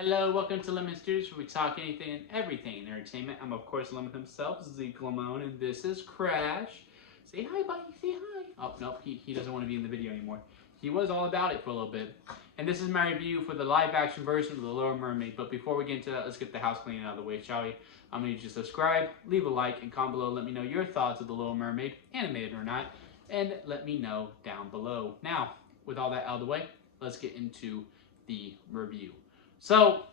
Hello, welcome to Lemon Studios, where we talk anything and everything in entertainment. I'm, of course, Lemon himself, Zeke Lamone, and this is Crash. Say hi, buddy, say hi. Oh, nope, he doesn't want to be in the video anymore. He was all about it for a little bit. And this is my review for the live-action version of The Little Mermaid. But before we get into that, let's get the house cleaning out of the way, shall we? I'm going to need you to subscribe, leave a like, and comment below. Let me know your thoughts of The Little Mermaid, animated or not, and let me know down below. Now, with all that out of the way, let's get into the review. So,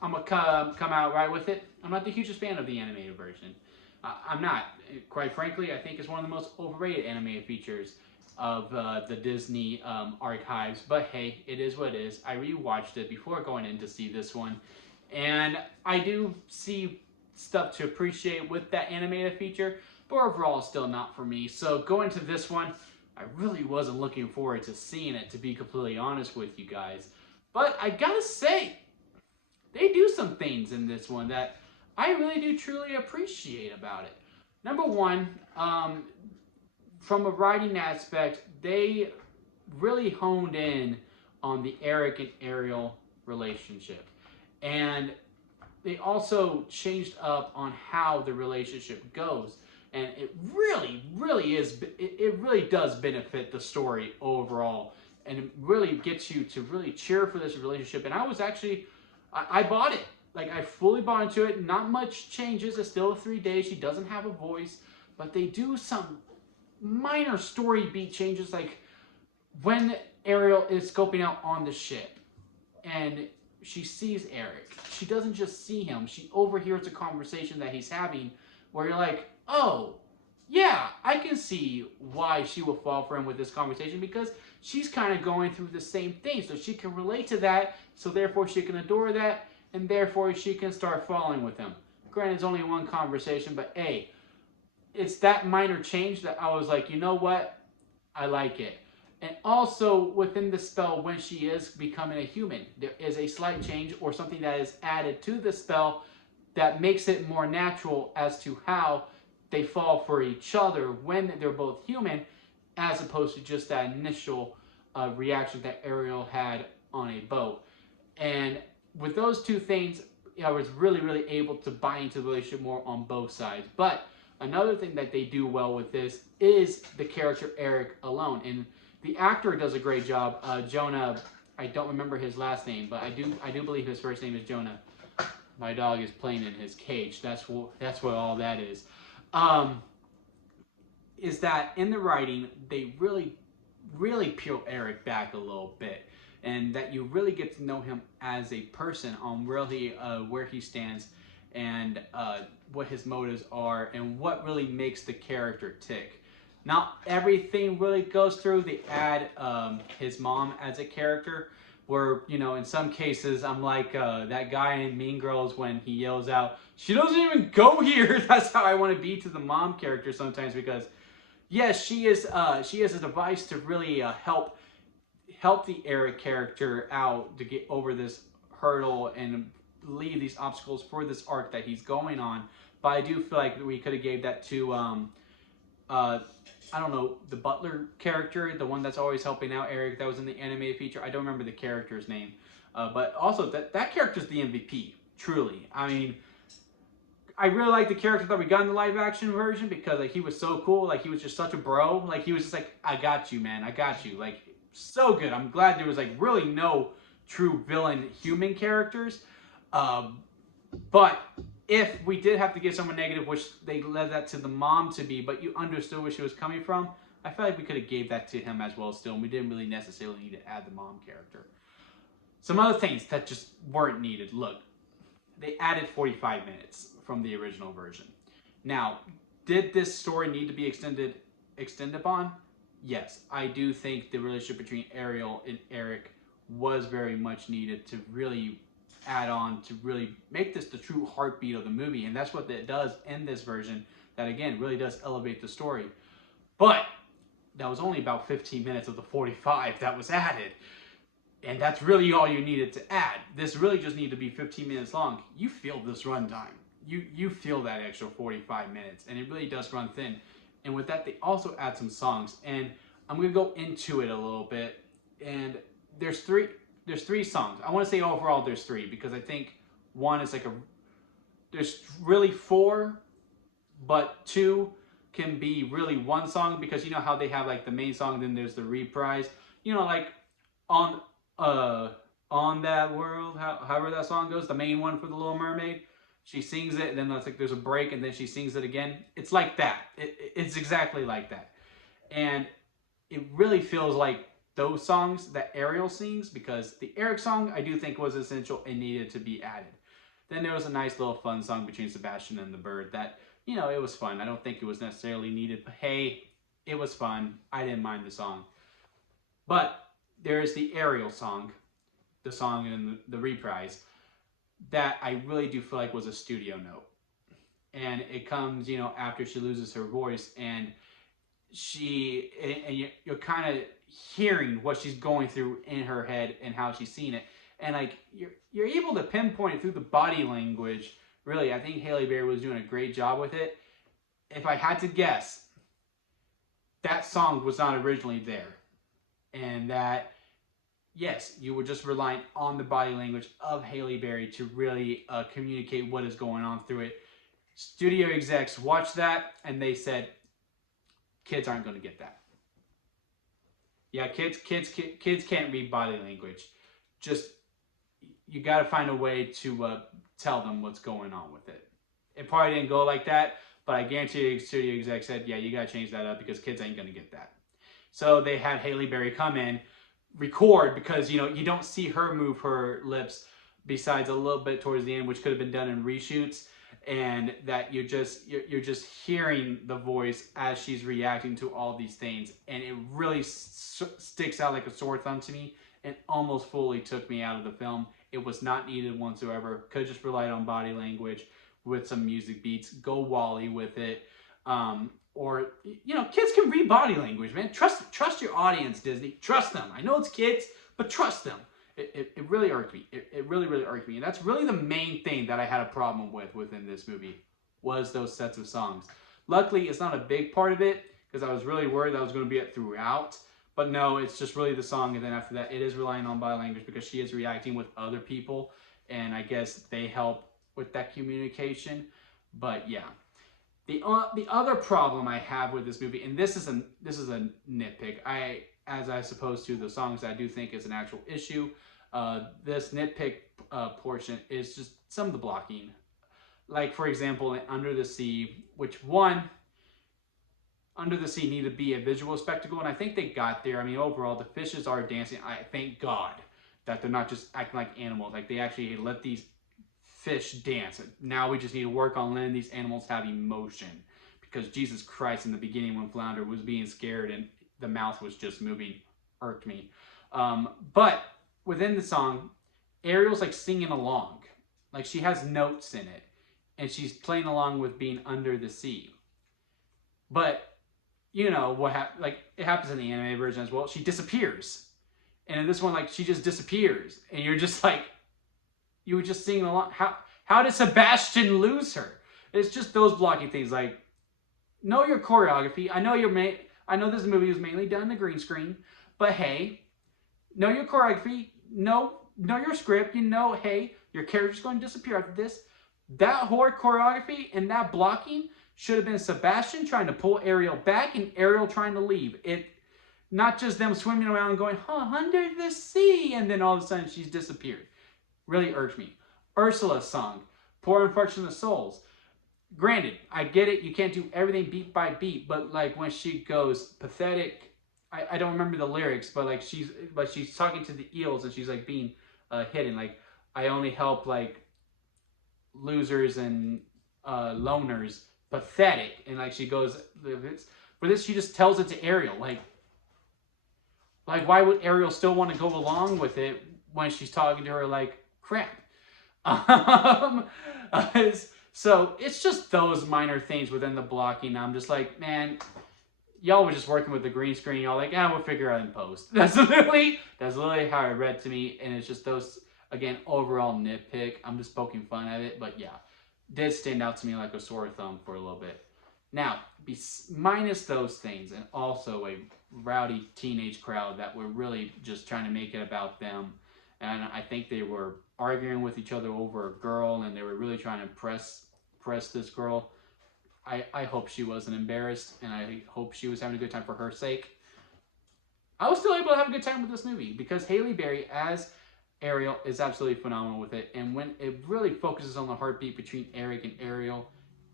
I'm going to come out right with it. I'm not the hugest fan of the animated version. I'm not. Quite frankly, I think it's one of the most overrated animated features of the Disney archives. But hey, it is what it is. I rewatched it before going in to see this one. And I do see stuff to appreciate with that animated feature. But overall, still not for me. So going to this one, I really wasn't looking forward to seeing it, to be completely honest with you guys. But I gotta say, they do some things in this one that I really do truly appreciate about it. Number one, from a writing aspect, they really honed in on the Eric and Ariel relationship. And they also changed up on how the relationship goes. And it really does benefit the story overall. And it really gets you to really cheer for this relationship. And I was actually, I bought it. Like, I fully bought into it. Not much changes. It's still 3 days. She doesn't have a voice. But they do some minor story beat changes. Like, when Ariel is scoping out on the ship and she sees Eric, she doesn't just see him. She overhears a conversation that he's having where you're like, oh, yeah, I can see why she will fall for him with this conversation, because she's kind of going through the same thing. So she can relate to that, so therefore she can adore that, and therefore she can start falling with him. Granted, it's only one conversation, but hey, it's that minor change that I was like, you know what? I like it. And also within the spell, when she is becoming a human, there is a slight change or something that is added to the spell that makes it more natural as to how they fall for each other when they're both human, as opposed to just that initial reaction that Ariel had on a boat. And with those two things, I was really able to buy into the relationship more on both sides. But another thing that they do well with this is the character Eric alone. And the actor does a great job. Jonah, I don't remember his last name, but I do believe his first name is Jonah. My dog is playing in his cage. That's what all that is. Is that in the writing, they really peel Eric back a little bit, and that you really get to know him as a person on really where he stands, and what his motives are, and what really makes the character tick. Not everything really goes through. They add his mom as a character, where, you know, in some cases I'm like that guy in Mean Girls when he yells out, "She doesn't even go here." That's how I want to be to the mom character sometimes, because yes, she is a device to really help the Eric character out to get over this hurdle and leave these obstacles for this arc that he's going on. But I do feel like we could have gave that to I don't know, the butler character, the one that's always helping out Eric, that was in the animated feature. I don't remember the character's name. But also, that character's the MVP, truly. I mean, I really like the character that we got in the live action version, because like, he was so cool. Like, he was just such a bro. Like, he was just like, I got you, man. I got you. Like, so good. I'm glad there was like really no true villain human characters. But if we did have to give someone negative, which they led that to the mom to be, but you understood where she was coming from, I feel like we could have gave that to him as well still, and we didn't really necessarily need to add the mom character. Some other things that just weren't needed. Look, they added 45 minutes from the original version. Now, did this story need to be extended upon? Yes, I do think the relationship between Ariel and Eric was very much needed to really add on, to really make this the true heartbeat of the movie. And that's what it does in this version, that again really does elevate the story. But that was only about 15 minutes of the 45 that was added, and that's really all you needed to add. This really just needed to be 15 minutes long. You feel this runtime. You feel that extra 45 minutes, and it really does run thin. And with that, they also add some songs, and I'm going to go into it a little bit. And there's three, there's 3 songs. I want to say overall there's 3 because I think one is like a there's really 4, but 2 can be really one song because you know how they have like the main song, then there's the reprise. You know, like on uh on that world, however that song goes, the main one for the Little Mermaid. She sings it, and then it's like there's a break, and then she sings it again. It's like that. It's exactly like that, and it really feels like those songs that Ariel sings because the Eric song I do think was essential and needed to be added. Then there was a nice little fun song between Sebastian and the bird that, you know, it was fun. I don't think it was necessarily needed, but hey, it was fun. I didn't mind the song. But there's the Ariel song, the song in the reprise, that I really do feel like was a studio note. And it comes, you know, after she loses her voice and you're kind of hearing what she's going through in her head and how she's seen it, and like you're able to pinpoint it through the body language. Really, I think Halle Berry was doing a great job with it. If I had to guess, that song was not originally there, and that yes, you were just relying on the body language of Halle Berry to really communicate what is going on through it. Studio execs watched that and they said, kids aren't going to get that. Yeah, kids can't read body language. Just you got to find a way to tell them what's going on with it. It probably didn't go like that, but I guarantee you, studio exec said, yeah, you got to change that up because kids ain't going to get that. So they had Halle Berry come in, record, because you know you don't see her move her lips besides a little bit towards the end, which could have been done in reshoots, and that you're just hearing the voice as she's reacting to all these things, and it really sticks out like a sore thumb to me and almost fully took me out of the film. It was not needed whatsoever. Could just relied on body language with some music beats. Go Wally with it. Or, you know, kids can read body language, man. Trust your audience, Disney. Trust them. I know it's kids, but trust them. It really irked me. It really, really irked me. And that's really the main thing that I had a problem with within this movie, was those sets of songs. Luckily, it's not a big part of it, because I was really worried that was going to be it throughout. But no, it's just really the song, and then after that, it is relying on body language because she is reacting with other people, and I guess they help with that communication. But yeah. The other problem I have with this movie, and this is a nitpick, as I suppose to the songs I do think is an actual issue. This nitpick portion is just some of the blocking. Like for example, in Under the Sea, which one, Under the Sea needed to be a visual spectacle, and I think they got there. I mean, overall, the fishes are dancing. I thank God that they're not just acting like animals. Like they actually let these fish dance. Now we just need to work on letting these animals have emotion, because Jesus Christ, in the beginning when Flounder was being scared and the mouth was just moving, irked me. But within the song, Ariel's like singing along, like she has notes in it, and she's playing along with being under the sea. But you know what like it happens in the anime version as well. She disappears, and in this one, like she just disappears, and you're just like, you were just singing along. How did Sebastian lose her? It's just those blocking things. Like, know your choreography. I know this movie was mainly done in the green screen, but hey, know your choreography. Know your script. You know, hey, your character's going to disappear after this. That horror choreography and that blocking should have been Sebastian trying to pull Ariel back and Ariel trying to leave. It, not just them swimming around and going, under the sea, and then all of a sudden she's disappeared. Really irked me. Ursula's song, Poor Unfortunate Souls. Granted, I get it, you can't do everything beat by beat, but like when she goes pathetic, I don't remember the lyrics, but like she's talking to the eels and she's like being hidden. Like, I only help like losers and loners. Pathetic. And like she goes, for this she just tells it to Ariel. Like why would Ariel still want to go along with it when she's talking to her like crap? So it's just those minor things within the blocking. I'm just like, man, y'all were just working with the green screen. Y'all like, we'll figure it out in post. That's literally how it read to me. And it's just those, again, overall nitpick. I'm just poking fun at it, but yeah, did stand out to me like a sore thumb for a little bit. Now, minus those things, and also a rowdy teenage crowd that were really just trying to make it about them, and I think they were arguing with each other over a girl, and they were really trying to impress this girl. I hope she wasn't embarrassed, and I hope she was having a good time for her sake. I was still able to have a good time with this movie because Halle Berry as Ariel is absolutely phenomenal with it, and when it really focuses on the heartbeat between Eric and Ariel,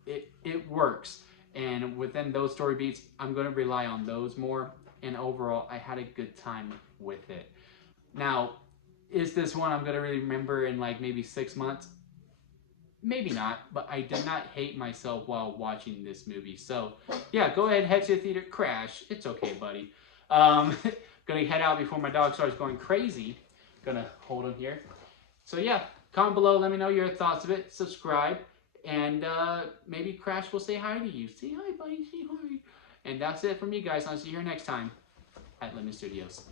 it works. And within those story beats, I'm going to rely on those more. And overall, I had a good time with it. Now, is this one I'm going to really remember in like maybe 6 months? Maybe not, but I did not hate myself while watching this movie. So, yeah, go ahead, head to the theater, crash. It's okay, buddy. Gonna head out before my dog starts going crazy. Gonna hold him here. So, yeah, comment below, let me know your thoughts of it. Subscribe, and maybe Crash will say hi to you. Say hi, buddy, say hi. And that's it from me, guys. I'll see you here next time at Lemon Studios.